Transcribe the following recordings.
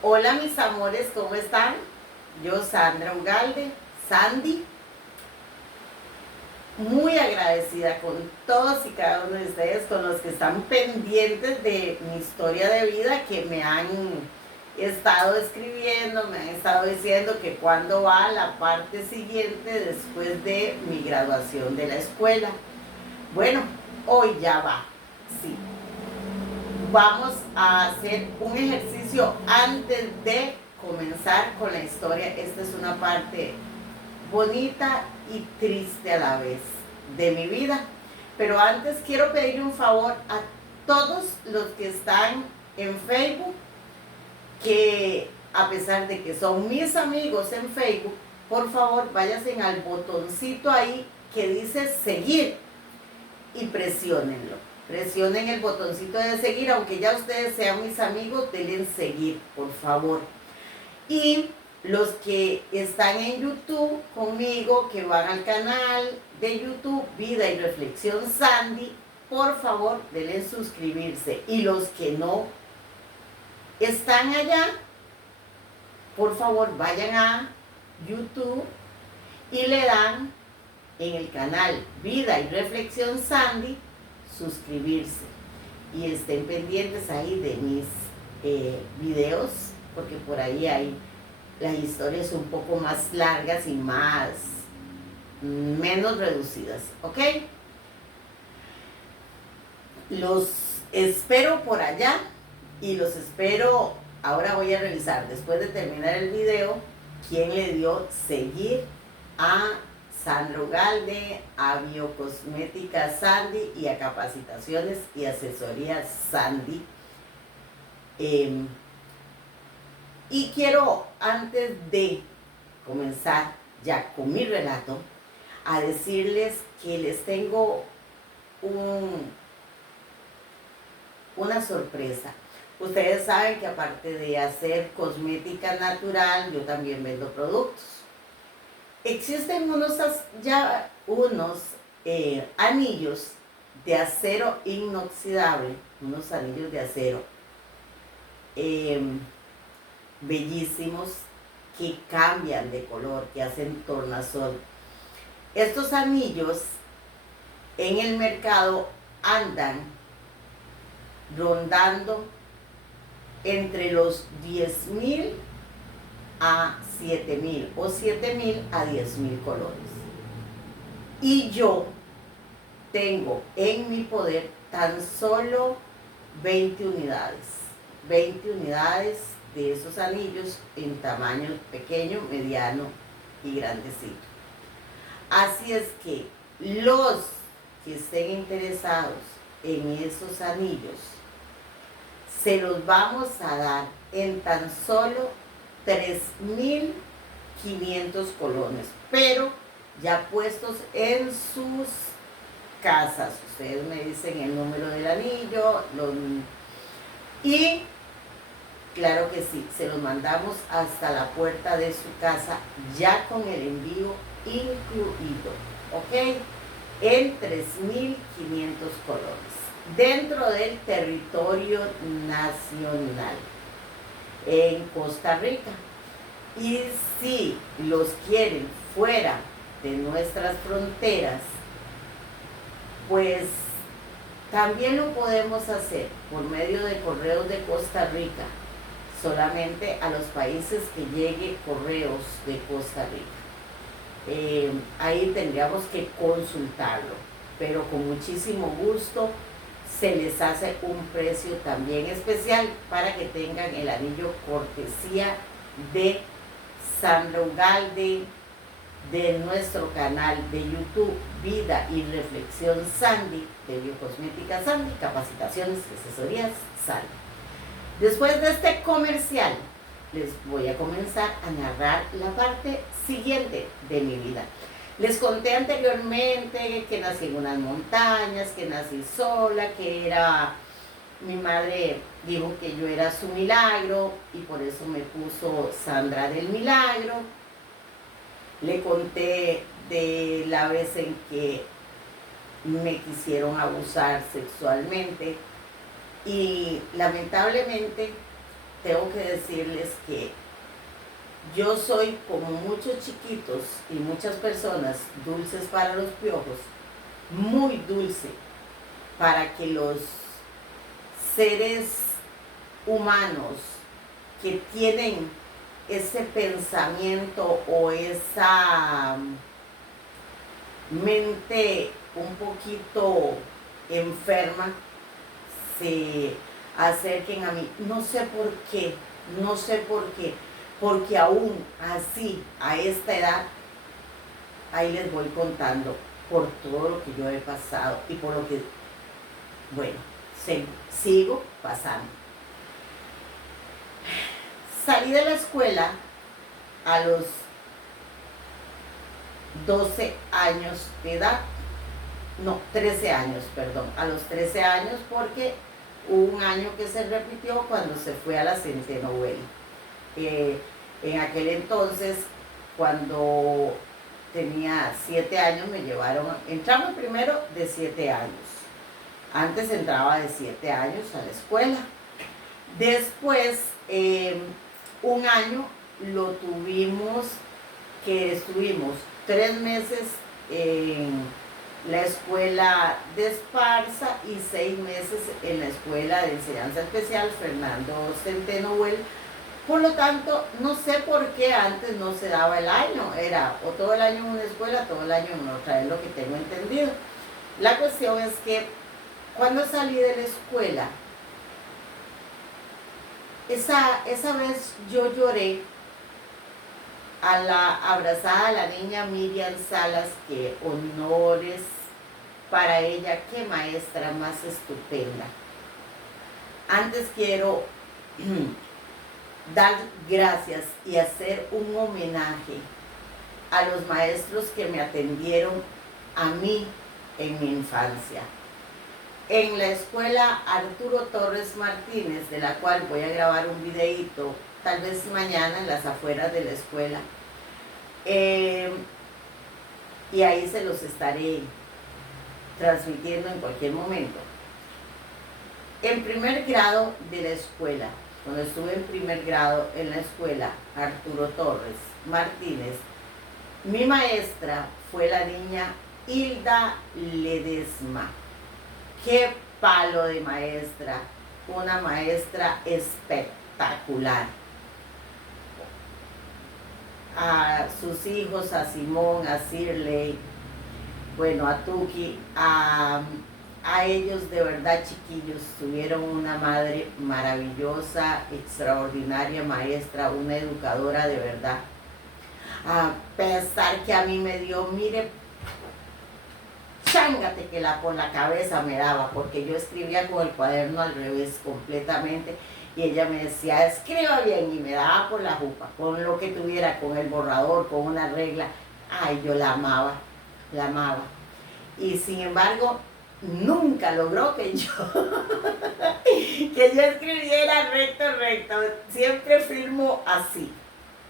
Hola mis amores, ¿cómo están? Yo, Sandra Ugalde, Sandy, muy agradecida con todos y cada uno de ustedes, con los que están pendientes de mi historia de vida, que me han estado escribiendo, me han estado diciendo que cuándo va la parte siguiente después de mi graduación de la escuela. Bueno, hoy ya va, sí. Vamos a hacer un ejercicio antes de comenzar con la historia. Esta es una parte bonita y triste a la vez de mi vida. Pero antes quiero pedir un favor a todos los que están en Facebook, que a pesar de que son mis amigos en Facebook, por favor váyanse al botoncito ahí que dice seguir y presionenlo. Presionen el botoncito de seguir, aunque ya ustedes sean mis amigos, denle en seguir, por favor. Y los que están en YouTube conmigo, que van al canal de YouTube Vida y Reflexión Sandy, por favor denle en suscribirse. Y los que no están allá, por favor vayan a YouTube y le dan en el canal Vida y Reflexión Sandy suscribirse, y estén pendientes ahí de mis videos, porque por ahí hay las historias un poco más largas y menos reducidas, ¿ok? Los espero por allá y los espero. Ahora voy a revisar, después de terminar el video, quién le dio seguir a Sandra Ugalde, a Biocosmética Sandy y a Capacitaciones y Asesoría Sandy. Y quiero, antes de comenzar ya con mi relato, a decirles que les tengo una sorpresa. Ustedes saben que aparte de hacer cosmética natural, yo también vendo productos. Existen unos anillos de acero inoxidable, unos anillos de acero bellísimos, que cambian de color, que hacen tornasol. Estos anillos en el mercado andan rondando entre los 10,000 a 7,000 o 7,000 a 10,000 colores. Y yo tengo en mi poder tan solo 20 unidades. 20 unidades de esos anillos en tamaño pequeño, mediano y grandecito. Así es que los que estén interesados en esos anillos, se los vamos a dar en tan solo 3,500 colones, pero ya puestos en sus casas. Ustedes me dicen el número del anillo, y claro que sí, se los mandamos hasta la puerta de su casa, ya con el envío incluido, ¿ok? En 3,500 colones, dentro del territorio nacional, en Costa Rica. Y si los quieren fuera de nuestras fronteras, pues también lo podemos hacer por medio de correos de Costa Rica, solamente a los países que llegue correos de Costa Rica. Ahí tendríamos que consultarlo, pero con muchísimo gusto se les hace un precio también especial para que tengan el anillo cortesía de Sandra Ugalde, de nuestro canal de YouTube Vida y Reflexión Sandy, de Biocosmética Sandy, Capacitaciones y Asesorías Sandy. Después de este comercial, les voy a comenzar a narrar la parte siguiente de mi vida. Les conté anteriormente que nací en unas montañas, que nací sola, que mi madre dijo que yo era su milagro y por eso me puso Sandra del Milagro. Le conté de la vez en que me quisieron abusar sexualmente y lamentablemente tengo que decirles que yo soy como muchos chiquitos y muchas personas dulces para los piojos, muy dulce para que los seres humanos que tienen ese pensamiento o esa mente un poquito enferma se acerquen a mí. No sé por qué, no sé por qué, porque aún así, a esta edad, ahí les voy contando por todo lo que yo he pasado y por lo que, bueno, sigo pasando. Salí de la escuela a los 12 años de edad, no, 13 años, perdón, a los 13 años porque hubo un año que se repitió cuando se fue a la Centeno Well. En aquel entonces, cuando tenía 7 años, me llevaron, entramos primero de 7 años. Antes entraba de 7 años a la escuela. Después, un año lo tuvimos, que estuvimos 3 meses en la escuela de Esparza y 6 meses en la escuela de enseñanza especial Fernando Centeno Well. Por lo tanto, no sé por qué antes no se daba el año, era o todo el año en una escuela, todo el año en otra, es lo que tengo entendido. La cuestión es que cuando salí de la escuela, esa vez yo lloré abrazada a la niña Miriam Salas, que honores para ella, qué maestra más estupenda. Antes quiero dar gracias y hacer un homenaje a los maestros que me atendieron a mí en mi infancia. En la escuela Arturo Torres Martínez, de la cual voy a grabar un videíto, tal vez mañana en las afueras de la escuela, y ahí se los estaré transmitiendo en cualquier momento. En primer grado de la escuela, cuando estuve en primer grado en la escuela Arturo Torres Martínez, mi maestra fue la niña Hilda Ledesma. ¡Qué palo de maestra! Una maestra espectacular. A sus hijos, a Simón, a Shirley, bueno, a Tuki, a ellos de verdad, chiquillos, tuvieron una madre maravillosa, extraordinaria maestra, una educadora de verdad. A pesar que a mí me dio, mire, chángate que por la cabeza me daba, porque yo escribía con el cuaderno al revés completamente, y ella me decía, escriba bien, y me daba por la jupa, con lo que tuviera, con el borrador, con una regla. Ay, yo la amaba, la amaba. Y sin embargo, nunca logró que yo escribiera recto. Siempre firmo así.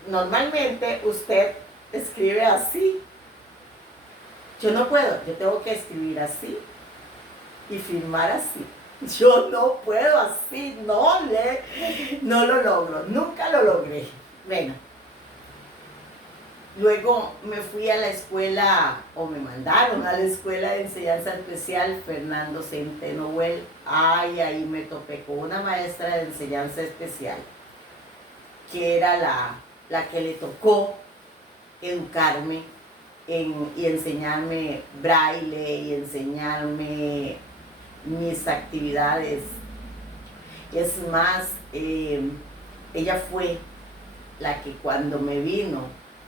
Normalmente usted escribe así. Yo no puedo, yo tengo que escribir así y firmar así. Yo no puedo así, no lo logro, nunca lo logré. Bueno, luego me fui a la escuela, o me mandaron a la escuela de enseñanza especial Fernando Centeno Well. Ay, ahí me topé con una maestra de enseñanza especial, que era la que le tocó educarme y enseñarme braille y enseñarme mis actividades. Es más, ella fue la que cuando me vino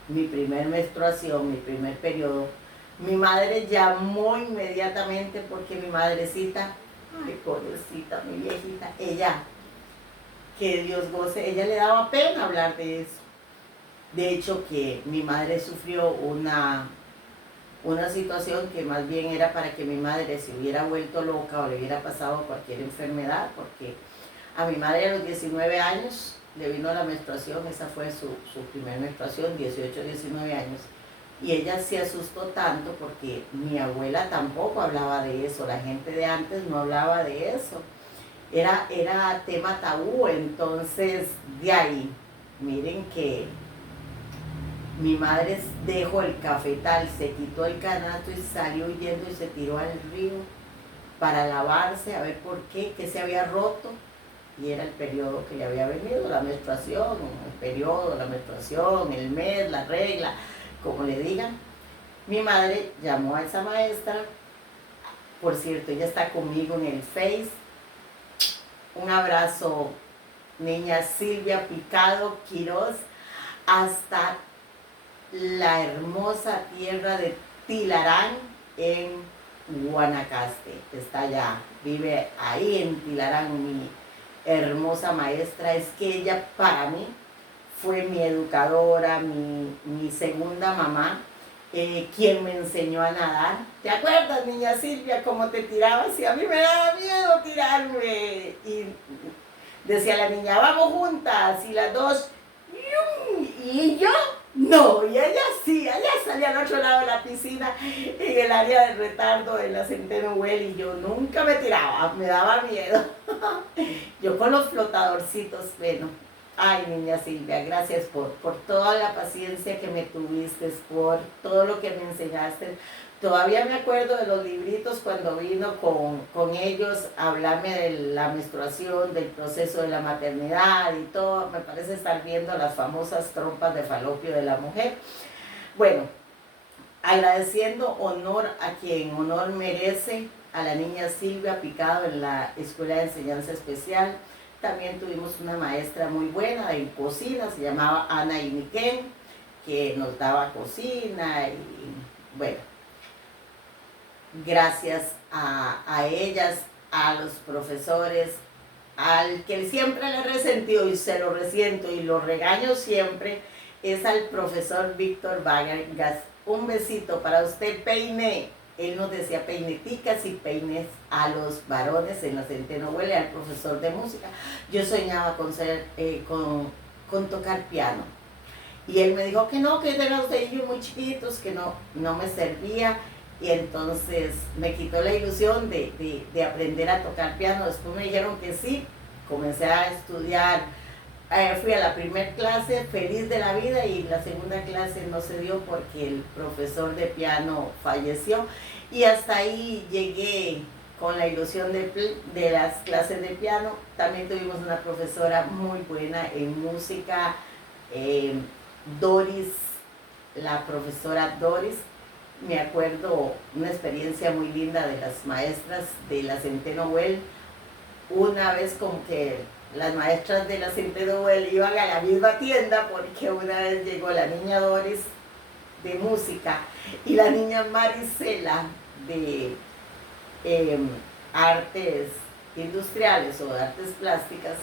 mi primer menstruación, mi primer periodo, mi madre llamó inmediatamente, porque mi madrecita, ay, pobrecita, mi viejita, ella, que Dios goce, ella le daba pena hablar de eso. De hecho, que mi madre sufrió una situación que más bien era para que mi madre se hubiera vuelto loca o le hubiera pasado cualquier enfermedad, porque a mi madre a los 19 años le vino la menstruación. Esa fue su primera menstruación, 18, 19 años. Y ella se asustó tanto porque mi abuela tampoco hablaba de eso, la gente de antes no hablaba de eso. era tema tabú. Entonces, de ahí, miren que mi madre dejó el cafetal, se quitó el canasto y salió huyendo y se tiró al río para lavarse, a ver por qué, que se había roto. Y era el periodo que le había venido, la menstruación, el periodo, la menstruación, el mes, la regla, como le digan. Mi madre llamó a esa maestra, por cierto, ella está conmigo en el Face. Un abrazo, niña Silvia Picado Quiroz, hasta la hermosa tierra de Tilarán en Guanacaste. Está allá, vive ahí en Tilarán, mi hermosa maestra. Es que ella para mí fue mi educadora, mi segunda mamá, quien me enseñó a nadar. ¿Te acuerdas, niña Silvia, cómo te tirabas? Y a mí me daba miedo tirarme. Y decía la niña, vamos juntas, y las dos, y yo, no, y ella sí, ella salía al otro lado de la piscina, en el área de retardo de la Centeno Well, y yo nunca me tiraba, me daba miedo. Yo con los flotadorcitos, bueno. Ay, niña Silvia, gracias por toda la paciencia que me tuviste, por todo lo que me enseñaste. Todavía me acuerdo de los libritos cuando vino con ellos a hablarme de la menstruación, del proceso de la maternidad y todo. Me parece estar viendo las famosas trompas de falopio de la mujer. Bueno, agradeciendo honor a quien honor merece, a la niña Silvia Picado en la Escuela de Enseñanza Especial. También tuvimos una maestra muy buena en cocina, se llamaba Ana Iniquén, que nos daba cocina y bueno, gracias a ellas, a los profesores, al que siempre le he resentido y se lo resiento y lo regaño siempre, es al profesor Víctor Vargas. Un besito para usted, peine. Él nos decía peineticas y peines a los varones en la Centeno Well, al profesor de música. Yo soñaba con tocar piano. Y él me dijo que no, que tenía los dedillos muy chiquitos, que no me servía. Y entonces me quitó la ilusión de aprender a tocar piano. Después me dijeron que sí, comencé a estudiar. Fui a la primera clase feliz de la vida y la segunda clase no se dio porque el profesor de piano falleció y hasta ahí llegué con la ilusión de las clases de piano. También tuvimos una profesora muy buena en música, Doris, la profesora Doris. Me acuerdo una experiencia muy linda de las maestras de la Centeno Well. Una vez como que las maestras de la Centeno Well iban a la misma tienda porque una vez llegó la niña Doris de música y la niña Marisela de artes industriales o de artes plásticas,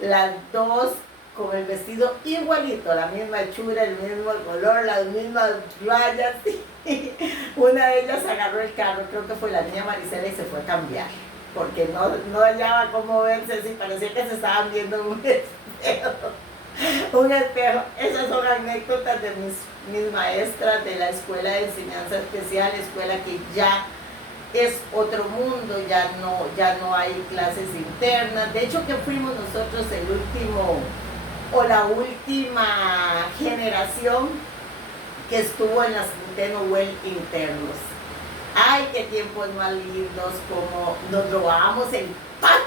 las dos con el vestido igualito, la misma hechura, el mismo color, las mismas rayas. Una de ellas agarró el carro, creo que fue la niña Marisela, y se fue a cambiar porque no hallaba cómo verse, si parecía que se estaban viendo en un espejo. Un espejo. Esas son anécdotas de mis maestras de la Escuela de Enseñanza Especial, escuela que ya es otro mundo, ya no hay clases internas. De hecho que fuimos nosotros el último o la última generación que estuvo en la Centeno Well internos. Ay, qué tiempos más lindos, como nos robábamos el pan.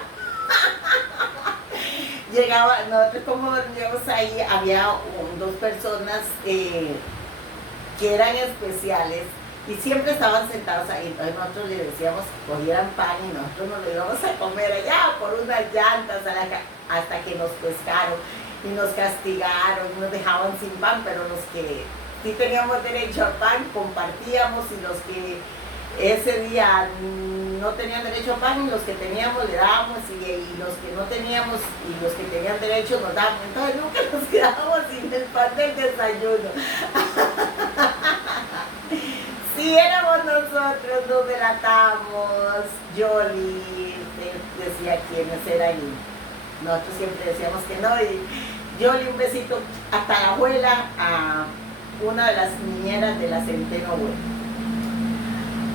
Nosotros como dormíamos ahí, había dos personas que eran especiales y siempre estaban sentados ahí. Entonces nosotros les decíamos que cogieran pan y nosotros nos lo íbamos a comer allá por unas llantas hasta que nos pescaron y nos castigaron, nos dejaban sin pan, pero los que sí teníamos derecho a pan compartíamos y los que ese día no tenían derecho a pan, los que teníamos le dábamos y los que no teníamos y los que tenían derecho nos daban. Entonces nunca nos quedábamos sin el pan del desayuno. Sí, éramos nosotros, nos delatamos. Yoli decía quiénes eran y nosotros siempre decíamos que no. Y Yoli, un besito hasta la abuela, a una de las niñeras de la Centeno Well.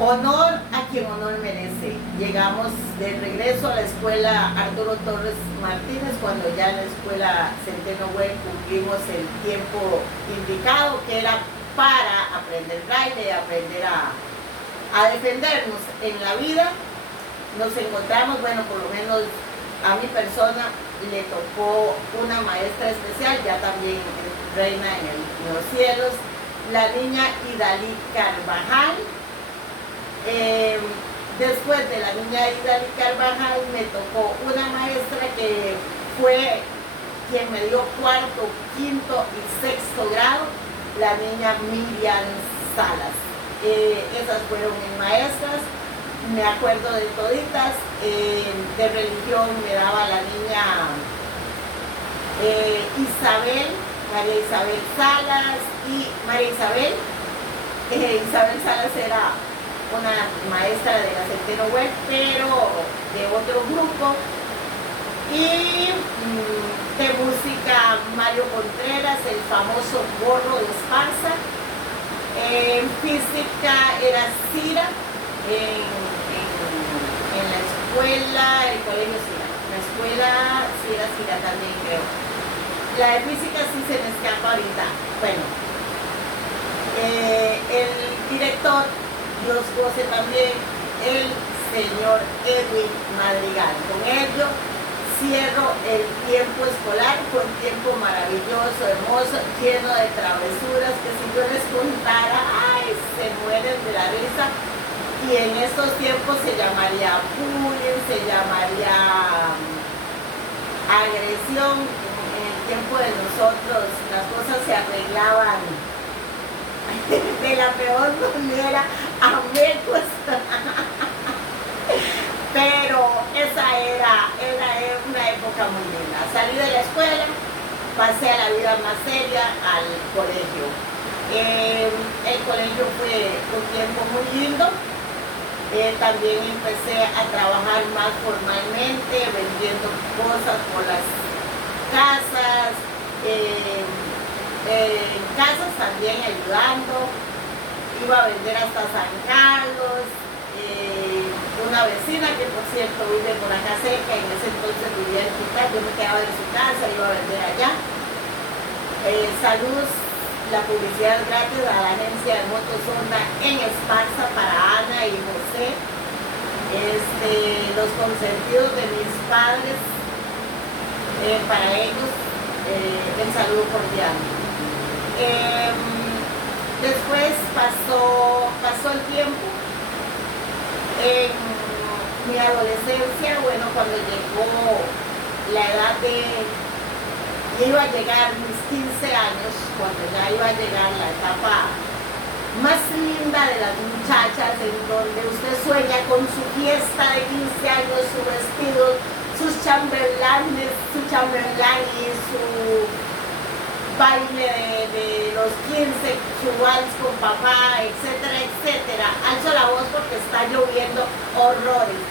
honor a quien honor merece. Llegamos de regreso a la escuela Arturo Torres Martínez, cuando ya en la escuela Centeno Güell cumplimos el tiempo indicado, que era para aprender braille, aprender a defendernos en la vida. Nos encontramos, bueno, por lo menos a mi persona le tocó una maestra especial, ya también reina en los cielos, la niña Idalí Carvajal. Después de la niña Idalí Carvajal me tocó una maestra que fue quien me dio cuarto, quinto y sexto grado, la niña Miriam Salas. Esas fueron mis maestras, me acuerdo de toditas. De religión me daba la niña María Isabel Salas, y María Isabel Salas era una maestra de la Centeno Güell, pero de otro grupo. Y de música, Mario Contreras, el famoso gorro de Esparza. En física era Cira, en la escuela, el colegio Cira. La escuela Cira también, creo. La de física sí se me escapa ahorita. Bueno, el director, Dios goce también, el señor Edwin Madrigal. Con ello cierro el tiempo escolar. Fue un tiempo maravilloso, hermoso, lleno de travesuras que si yo les contara, ¡ay!, se mueren de la risa. Y en estos tiempos se llamaría bullying, se llamaría agresión. En el tiempo de nosotros las cosas se arreglaban de la peor manera, a mecos. Pero esa era una época muy linda. Salí de la escuela, pasé a la vida más seria, al colegio. El colegio fue un tiempo muy lindo. También empecé a trabajar más formalmente, vendiendo cosas por las casas, en casas también ayudando. Iba a vender hasta San Carlos. Una vecina que, por cierto, vive por acá cerca, en ese entonces vivía en Quito, yo me quedaba en su casa, iba a vender allá. Saludos, la publicidad gratis a la agencia de Motos Honda en Esparza para Ana y José, los consentidos de mis padres, para ellos, el saludo cordial. Después pasó el tiempo. En mi adolescencia, bueno, cuando llegó la edad iba a llegar mis 15 años, cuando ya iba a llegar la etapa más linda de las muchachas, en donde usted sueña con su fiesta de 15 años, su vestido, sus chambelanes, su chambelán y su baile de los 15, su vals con papá, etcétera, etcétera. Alzo la voz porque está lloviendo horrores.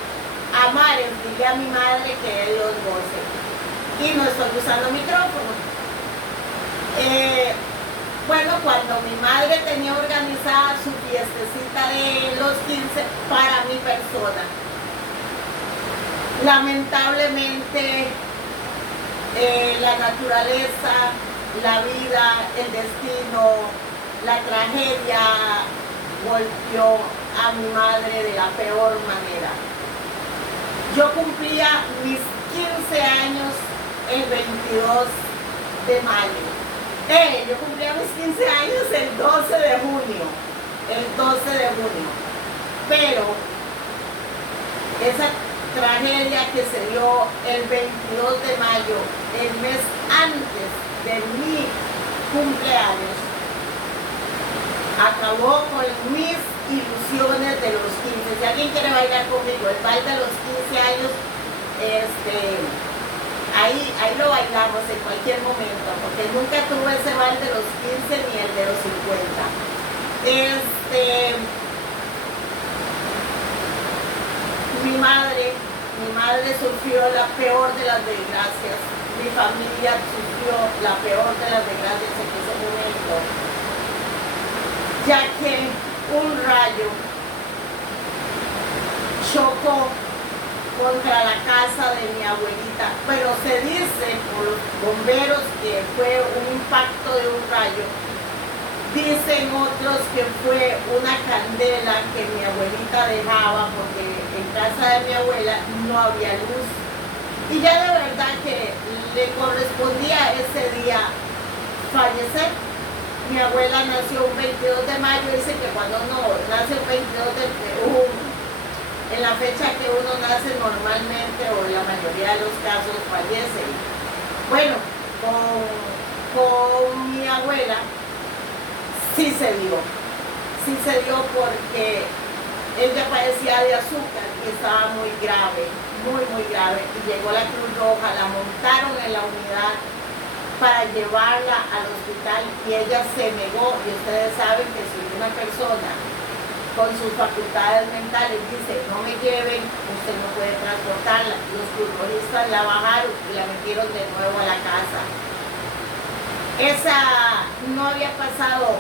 Amares, dile a mi madre que Dios goce. Y no estoy usando micrófono. Bueno, cuando mi madre tenía organizada su fiestecita de los 15 para mi persona, lamentablemente la naturaleza, la vida, el destino, la tragedia golpeó a mi madre de la peor manera. Yo cumplía mis 15 años el 22 de mayo. Yo cumplía mis 15 años el 12 de junio. El 12 de junio. Pero esa tragedia que se dio el 22 de mayo, el mes antes de mi cumpleaños, acabó con mis ilusiones de los 15. Si alguien quiere bailar conmigo el baile de los 15 años, ahí lo bailamos en cualquier momento, porque nunca tuve ese baile de los 15 ni el de los 50. Mi madre sufrió la peor de las desgracias. Mi familia sufrió la peor de las desgracias en ese momento, ya que un rayo chocó contra la casa de mi abuelita, pero se dice por los bomberos que fue un impacto de un rayo. Dicen otros que fue una candela que mi abuelita dejaba porque en casa de mi abuela no había luz. Y ya de verdad que le correspondía ese día fallecer. Mi abuela nació un 22 de mayo, dice que cuando uno nace un 22 en la fecha que uno nace normalmente o en la mayoría de los casos fallece. Bueno, con mi abuela sí se dio porque ella padecía de azúcar y estaba muy grave, muy grave, y llegó la Cruz Roja, la montaron en la unidad para llevarla al hospital y ella se negó, y ustedes saben que si una persona con sus facultades mentales dice no me lleven, usted no puede transportarla. Los cruzrojistas la bajaron y la metieron de nuevo a la casa. No había pasado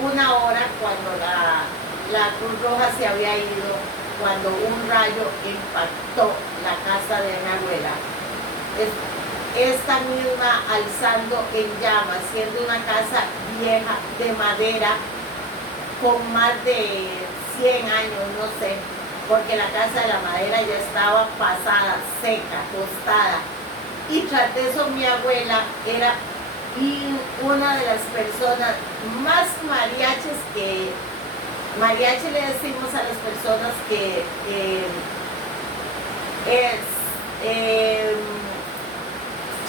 una hora cuando la Cruz Roja se había ido, cuando un rayo impactó la casa de mi abuela. Esta misma alzando en llamas, siendo una casa vieja de madera con más de 100 años, no sé, porque la casa de la madera ya estaba pasada, seca, tostada. Y tras de eso mi abuela era una de las personas más mariachis que... Mariachi le decimos a las personas que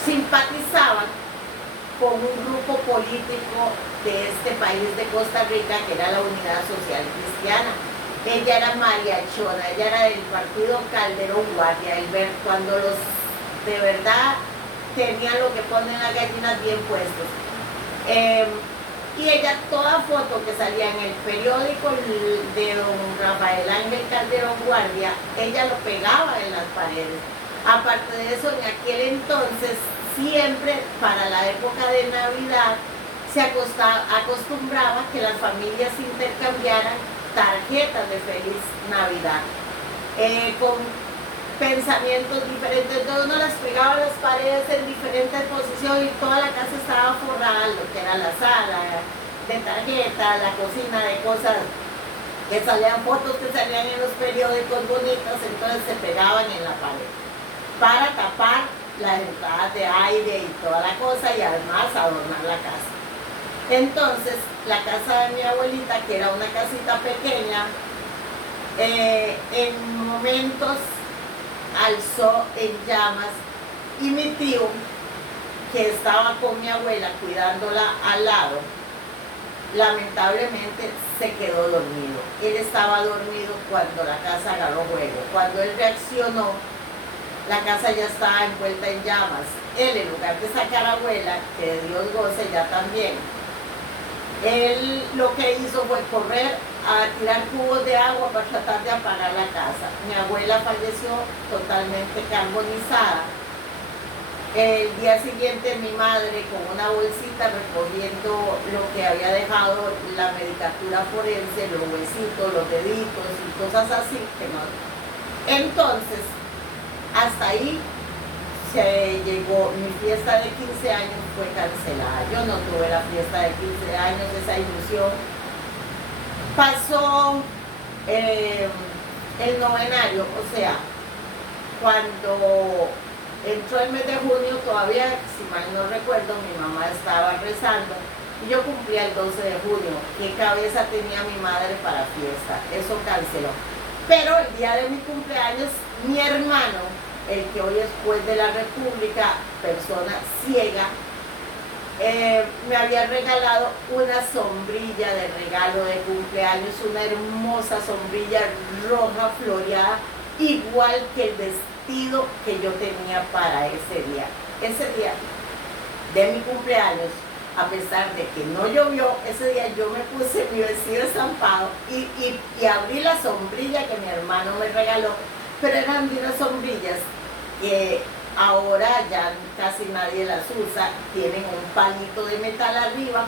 simpatizaban con un grupo político de este país de Costa Rica, que era la Unidad Social Cristiana. Ella era mariachona, ella era del partido Calderón Guardia, cuando los de verdad tenían lo que ponen las gallinas bien puestos. Y ella, toda foto que salía en el periódico de don Rafael Ángel Calderón Guardia, ella lo pegaba en las paredes. Aparte de eso, en aquel entonces, siempre para la época de Navidad, se acostumbraba que las familias intercambiaran tarjetas de Feliz Navidad, con pensamientos diferentes. Entonces uno las pegaba a las paredes en diferentes posiciones y toda la casa estaba forrada, lo que era la sala, de tarjetas, la cocina, de cosas que salían, fotos que salían en los periódicos bonitas, entonces se pegaban en la pared para tapar las entradas de aire y toda la cosa, y además adornar la casa. Entonces la casa de mi abuelita, que era una casita pequeña, en momentos alzó en llamas, y mi tío, que estaba con mi abuela cuidándola al lado, lamentablemente se quedó dormido. Él estaba dormido cuando la casa agarró fuego. Cuando él reaccionó, la casa ya estaba envuelta en llamas. Él, en lugar de sacar a abuela, que Dios goce, ya también, él lo que hizo fue correr a tirar cubos de agua para tratar de apagar la casa. Mi abuela falleció totalmente carbonizada. El día siguiente mi madre, con una bolsita recogiendo lo que había dejado la medicatura forense, los huesitos, los deditos y cosas así, que no. Entonces, hasta ahí se llegó. Mi fiesta de 15 años fue cancelada. Yo no tuve la fiesta de 15 años, esa ilusión. Pasó el novenario, o sea, cuando entró el mes de junio, todavía, si mal no recuerdo, mi mamá estaba rezando y yo cumplía el 12 de junio. ¿Qué cabeza tenía mi madre para fiesta? Eso canceló. Pero el día de mi cumpleaños, mi hermano, el que hoy es juez de la República, persona ciega, me había regalado una sombrilla de regalo de cumpleaños, una hermosa sombrilla roja floreada, igual que el vestido que yo tenía para ese día. Ese día de mi cumpleaños, a pesar de que no llovió, ese día yo me puse mi vestido estampado y abrí la sombrilla que mi hermano me regaló, pero eran de unas sombrillas que ahora ya casi nadie las usa, tienen un palito de metal arriba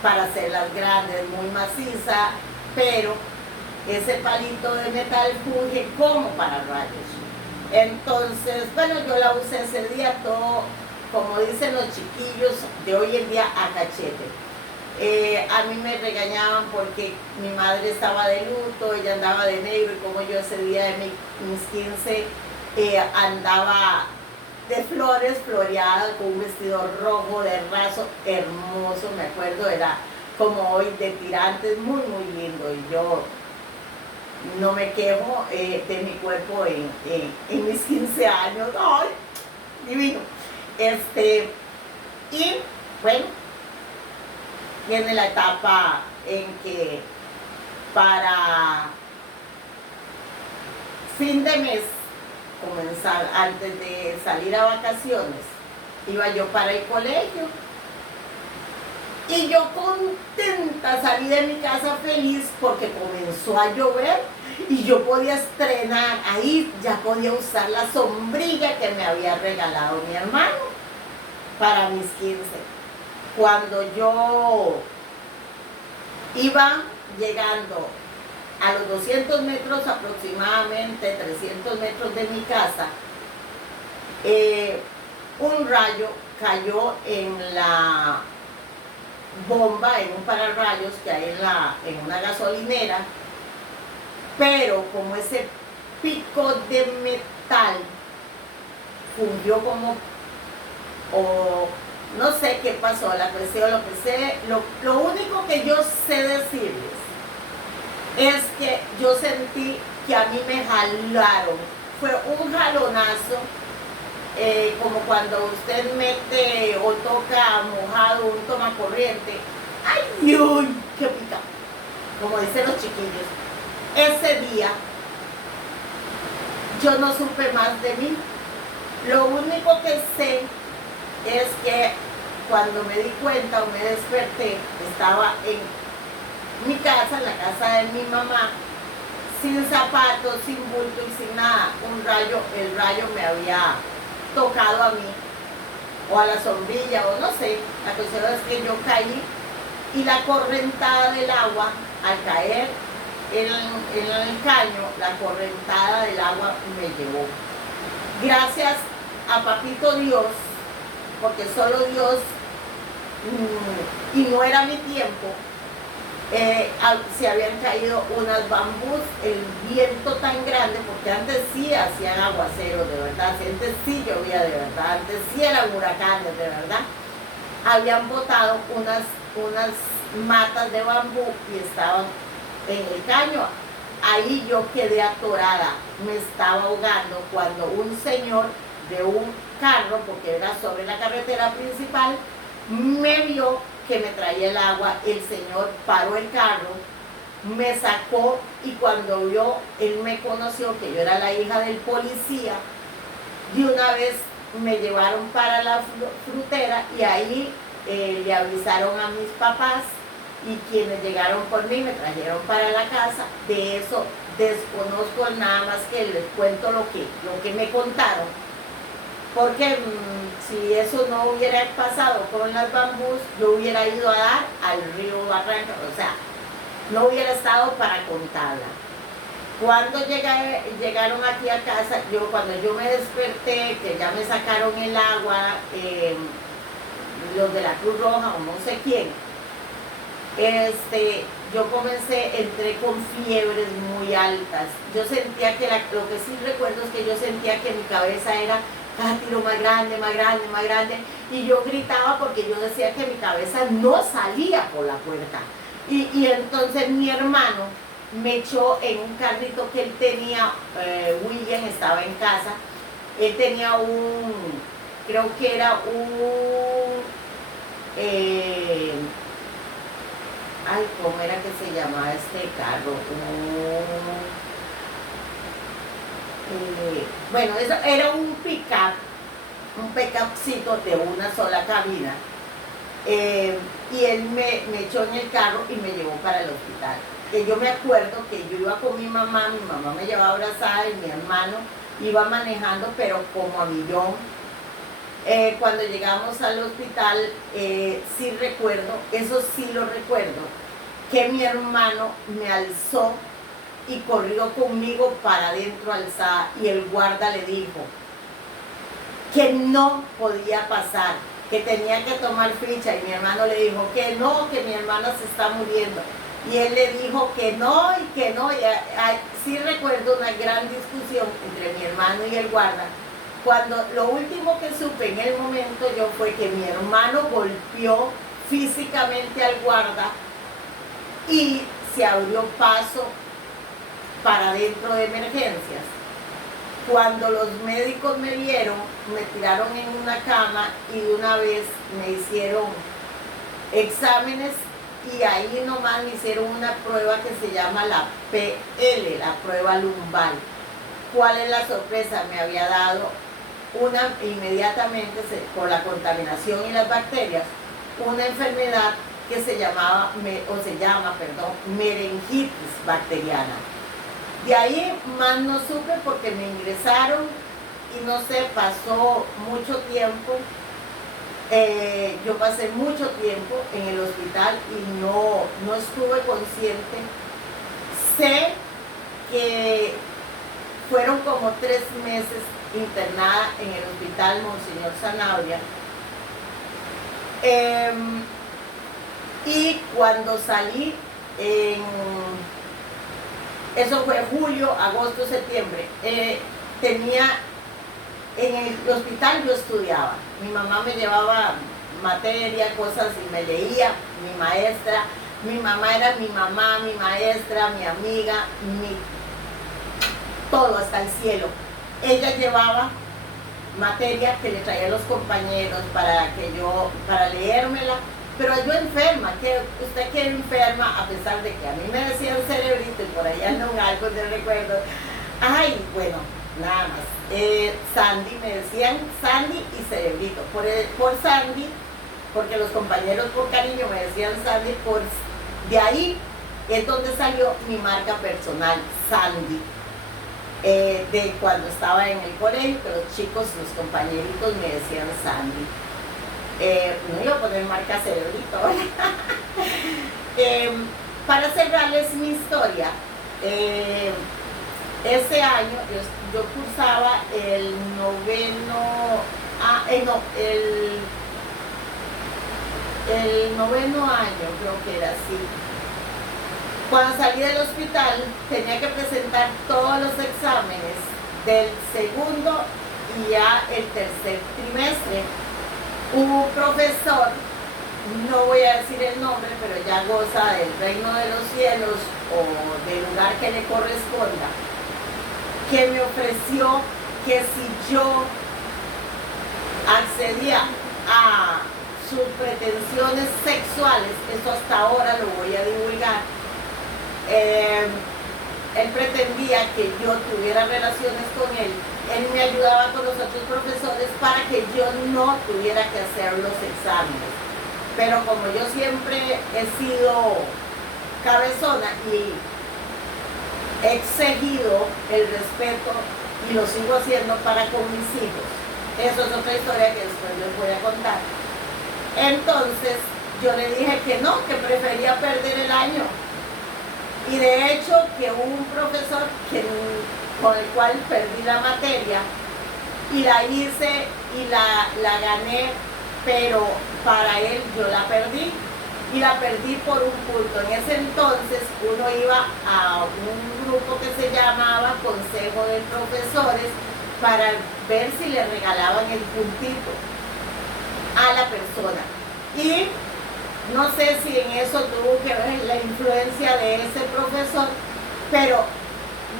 para hacerlas grandes, muy maciza, pero ese palito de metal funge como pararrayos. Entonces, bueno, yo la usé ese día todo, como dicen los chiquillos de hoy en día, a cachete. A mí me regañaban porque mi madre estaba de luto, ella andaba de negro, y como yo ese día de mis 15 andaba de flores, floreada, con un vestido rojo de raso, hermoso, me acuerdo, era como hoy de tirantes, muy lindo, y yo no me quejo de mi cuerpo en mis 15 años, ¡ay! Divino. Y bueno, viene la etapa en que para fin de mes, comenzar, antes de salir a vacaciones, iba yo para el colegio. Y yo contenta salí de mi casa feliz porque comenzó a llover y yo podía estrenar, ahí ya podía usar la sombrilla que me había regalado mi hermano para mis 15. Cuando yo iba llegando a los 200 metros aproximadamente, 300 metros de mi casa, un rayo cayó en la bomba, en un pararrayos que hay en una gasolinera, pero como ese pico de metal fundió como, o no sé qué pasó, la cuestión, lo que sé, lo único que yo sé decirles es que yo sentí que a mí me jalaron, fue un jalonazo, como cuando usted mete o toca mojado un tomacorriente. ¡Ay, uy! ¡Qué pica! Como dicen los chiquillos. Ese día yo no supe más de mí. Lo único que sé es que cuando me di cuenta o me desperté, estaba en mi casa, en la casa de mi mamá, sin zapatos, sin bulto y sin nada. El rayo me había tocado a mí, o a la sombrilla, o no sé. La cuestión es que yo caí y la correntada del agua, al caer en el caño, la correntada del agua me llevó. Gracias a Papito Dios, porque solo Dios, y no era mi tiempo, se habían caído unas bambús, el viento tan grande, porque antes sí hacían aguaceros de verdad, antes sí llovía de verdad, antes sí eran huracanes de verdad. Habían botado unas matas de bambú y estaban en el caño. Ahí yo quedé atorada, me estaba ahogando, cuando un señor de un carro, porque era sobre la carretera principal, me vio que me traía el agua. El señor paró el carro, me sacó, y cuando vio, él me conoció que yo era la hija del policía. De una vez me llevaron para la frutera y ahí le avisaron a mis papás, y quienes llegaron por mí me trajeron para la casa. De eso desconozco, nada más que les cuento lo que me contaron, porque si eso no hubiera pasado con las bambús, yo hubiera ido a dar al río Barranca, o sea, no hubiera estado para contarla. Cuando llegaron aquí a casa, cuando yo me desperté, que ya me sacaron el agua, los de la Cruz Roja o no sé quién, yo entré con fiebres muy altas. Yo sentía que lo que sí recuerdo es que yo sentía que mi cabeza era cada tiro más grande, más grande, más grande, y yo gritaba porque yo decía que mi cabeza no salía por la puerta. Y entonces mi hermano me echó en un carrito que él tenía, William estaba en casa, él tenía creo que era ¿cómo era que se llamaba este carro? Bueno, eso era un pickupcito de una sola cabina, y él me echó en el carro y me llevó para el hospital. Yo me acuerdo que yo iba con mi mamá me llevaba abrazada y mi hermano iba manejando, pero como a millón. Cuando llegamos al hospital, sí recuerdo, eso sí lo recuerdo, que mi hermano me alzó y corrió conmigo para adentro al SAA y el guarda le dijo que no podía pasar, que tenía que tomar ficha y mi hermano le dijo que no, que mi hermana se está muriendo. Y él le dijo que no y que no. Sí recuerdo una gran discusión entre mi hermano y el guarda. Cuando lo último que supe en el momento yo fue que mi hermano golpeó físicamente al guarda y se abrió paso para dentro de emergencias. Cuando los médicos me vieron, me tiraron en una cama y de una vez me hicieron exámenes y ahí nomás me hicieron una prueba que se llama la PL, la prueba lumbar. ¿Cuál es la sorpresa? Me había dado inmediatamente por la contaminación y las bacterias, una enfermedad que se llama meningitis bacteriana. De ahí más no supe porque me ingresaron y no sé, pasó mucho tiempo. Yo pasé mucho tiempo en el hospital y no estuve consciente. Sé que fueron como 3 meses internada en el hospital Monseñor Sanabria. Y cuando salí, eso fue julio, agosto, septiembre, en el hospital yo estudiaba. Mi mamá me llevaba materia, cosas y me leía, mi maestra. Mi mamá era mi mamá, mi maestra, mi amiga, todo hasta el cielo. Ella llevaba materia que le traía a los compañeros para leérmela, pero yo enferma, usted que enferma, a pesar de que a mí me decían cerebrito y por allá ando en algo de recuerdo. Ay, bueno, nada más. Sandy, me decían Sandy y cerebrito. Por Sandy, porque los compañeros por cariño me decían Sandy, de ahí es donde salió mi marca personal, Sandy. De cuando estaba en el colegio, que los chicos, los compañeritos me decían Sandy. No iba a poner marca cerebrito. Para cerrarles mi historia, ese año yo cursaba el noveno año, creo que era así. Cuando salí del hospital tenía que presentar todos los exámenes del segundo y ya el tercer trimestre. Hubo un profesor, no voy a decir el nombre, pero ya goza del reino de los cielos o del lugar que le corresponda, que me ofreció que si yo accedía a sus pretensiones sexuales, eso hasta ahora lo voy a divulgar, él pretendía que yo tuviera relaciones con él me ayudaba con los otros profesores para que yo no tuviera que hacer los exámenes. Pero como yo siempre he sido cabezona y he exigido el respeto y lo sigo haciendo para con mis hijos, eso es otra historia que después les voy a contar. Entonces yo le dije que no, que prefería perder el año. Y de hecho que hubo un profesor con el cual perdí la materia y la hice y la gané, pero para él yo la perdí y la perdí por un punto. En ese entonces uno iba a un grupo que se llamaba Consejo de Profesores para ver si le regalaban el puntito a la persona. Y no sé si en eso tuvo que ver la influencia de ese profesor, pero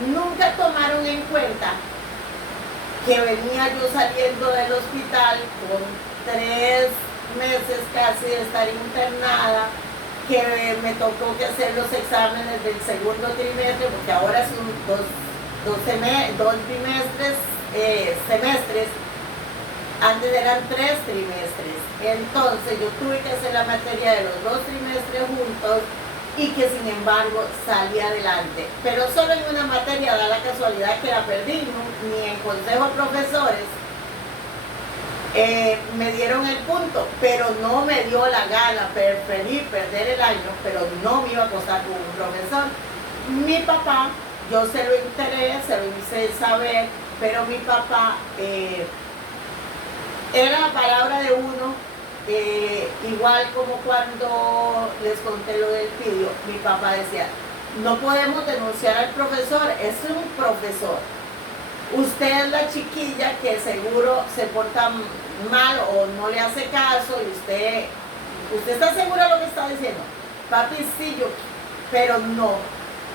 nunca tomaron en cuenta que venía yo saliendo del hospital con 3 meses casi de estar internada, que me tocó que hacer los exámenes del segundo trimestre, porque ahora son dos semestres, antes eran 3 trimestres. Entonces yo tuve que hacer la materia de los 2 trimestres juntos y que sin embargo salí adelante. Pero solo en una materia da la casualidad que la perdí, ni en consejo de profesores me dieron el punto, pero no me dio la gana, preferí perder el año, pero no me iba a acostar con un profesor. Mi papá yo se lo enteré, se lo hice saber, pero mi papá, era la palabra de uno, igual como cuando les conté lo del vídeo, mi papá decía, no podemos denunciar al profesor, es un profesor. Usted es la chiquilla que seguro se porta mal o no le hace caso y usted está segura de lo que está diciendo. Papi, sí, yo, pero no.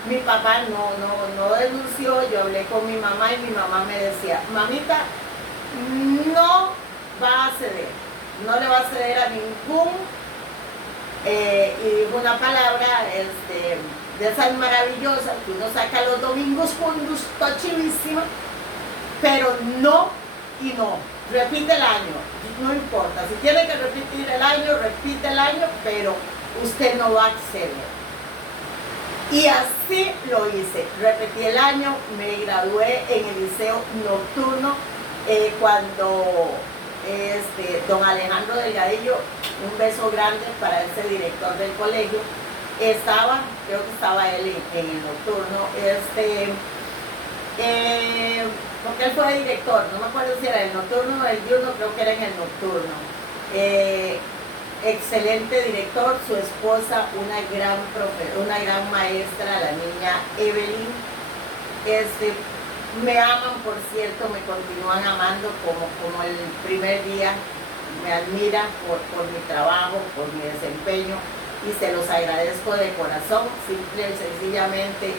Mi papá no denunció, yo hablé con mi mamá y mi mamá me decía, mamita, no va a ceder, no le va a ceder a ningún, y dijo una palabra de esas maravillosas que uno saca los domingos con gusto chivísima, pero no y no, repite el año, no importa, si tiene que repetir el año, repite el año, pero usted no va a acceder. Y así lo hice, repetí el año, me gradué en el liceo nocturno, cuando don Alejandro Delgadillo, un beso grande para ese director del colegio, creo que estaba él en el nocturno, porque él fue director, no me acuerdo si era el nocturno o el diurno, creo que era en el nocturno. Excelente director, su esposa, una gran maestra, la niña Evelyn. Me aman, por cierto, me continúan amando como el primer día, me admiran por mi trabajo, por mi desempeño y se los agradezco de corazón. Simple y sencillamente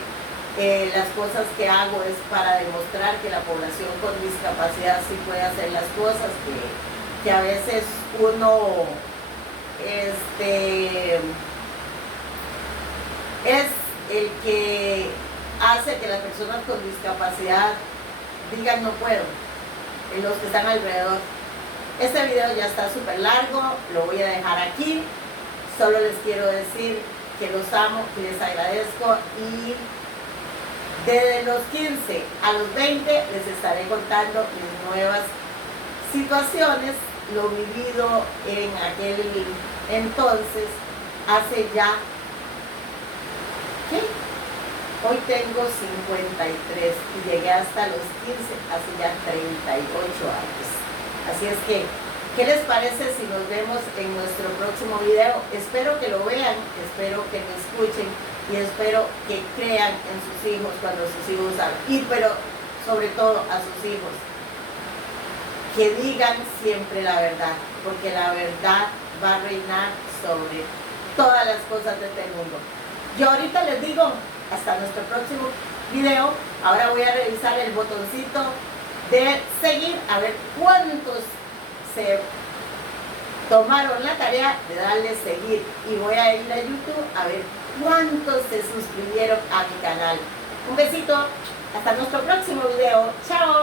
las cosas que hago es para demostrar que la población con discapacidad sí puede hacer las cosas, que a veces uno es el que hace que las personas con discapacidad digan no puedo, en los que están alrededor. Este video ya está súper largo, lo voy a dejar aquí. Solo les quiero decir que los amo, que les agradezco y desde los 15 a los 20 les estaré contando mis nuevas situaciones, lo vivido en aquel entonces, hace ya, ¿qué? Hoy tengo 53 y llegué hasta los 15, hace ya 38 años. Así es que, ¿qué les parece si nos vemos en nuestro próximo video? Espero que lo vean, espero que me escuchen y espero que crean en sus hijos cuando sus hijos hablan. Pero sobre todo a sus hijos, que digan siempre la verdad, porque la verdad va a reinar sobre todas las cosas de este mundo. Yo ahorita les digo, hasta nuestro próximo video. Ahora voy a revisar el botoncito de seguir, a ver cuántos se tomaron la tarea de darle seguir. Y voy a ir a YouTube a ver cuántos se suscribieron a mi canal. Un besito, hasta nuestro próximo video. Chao.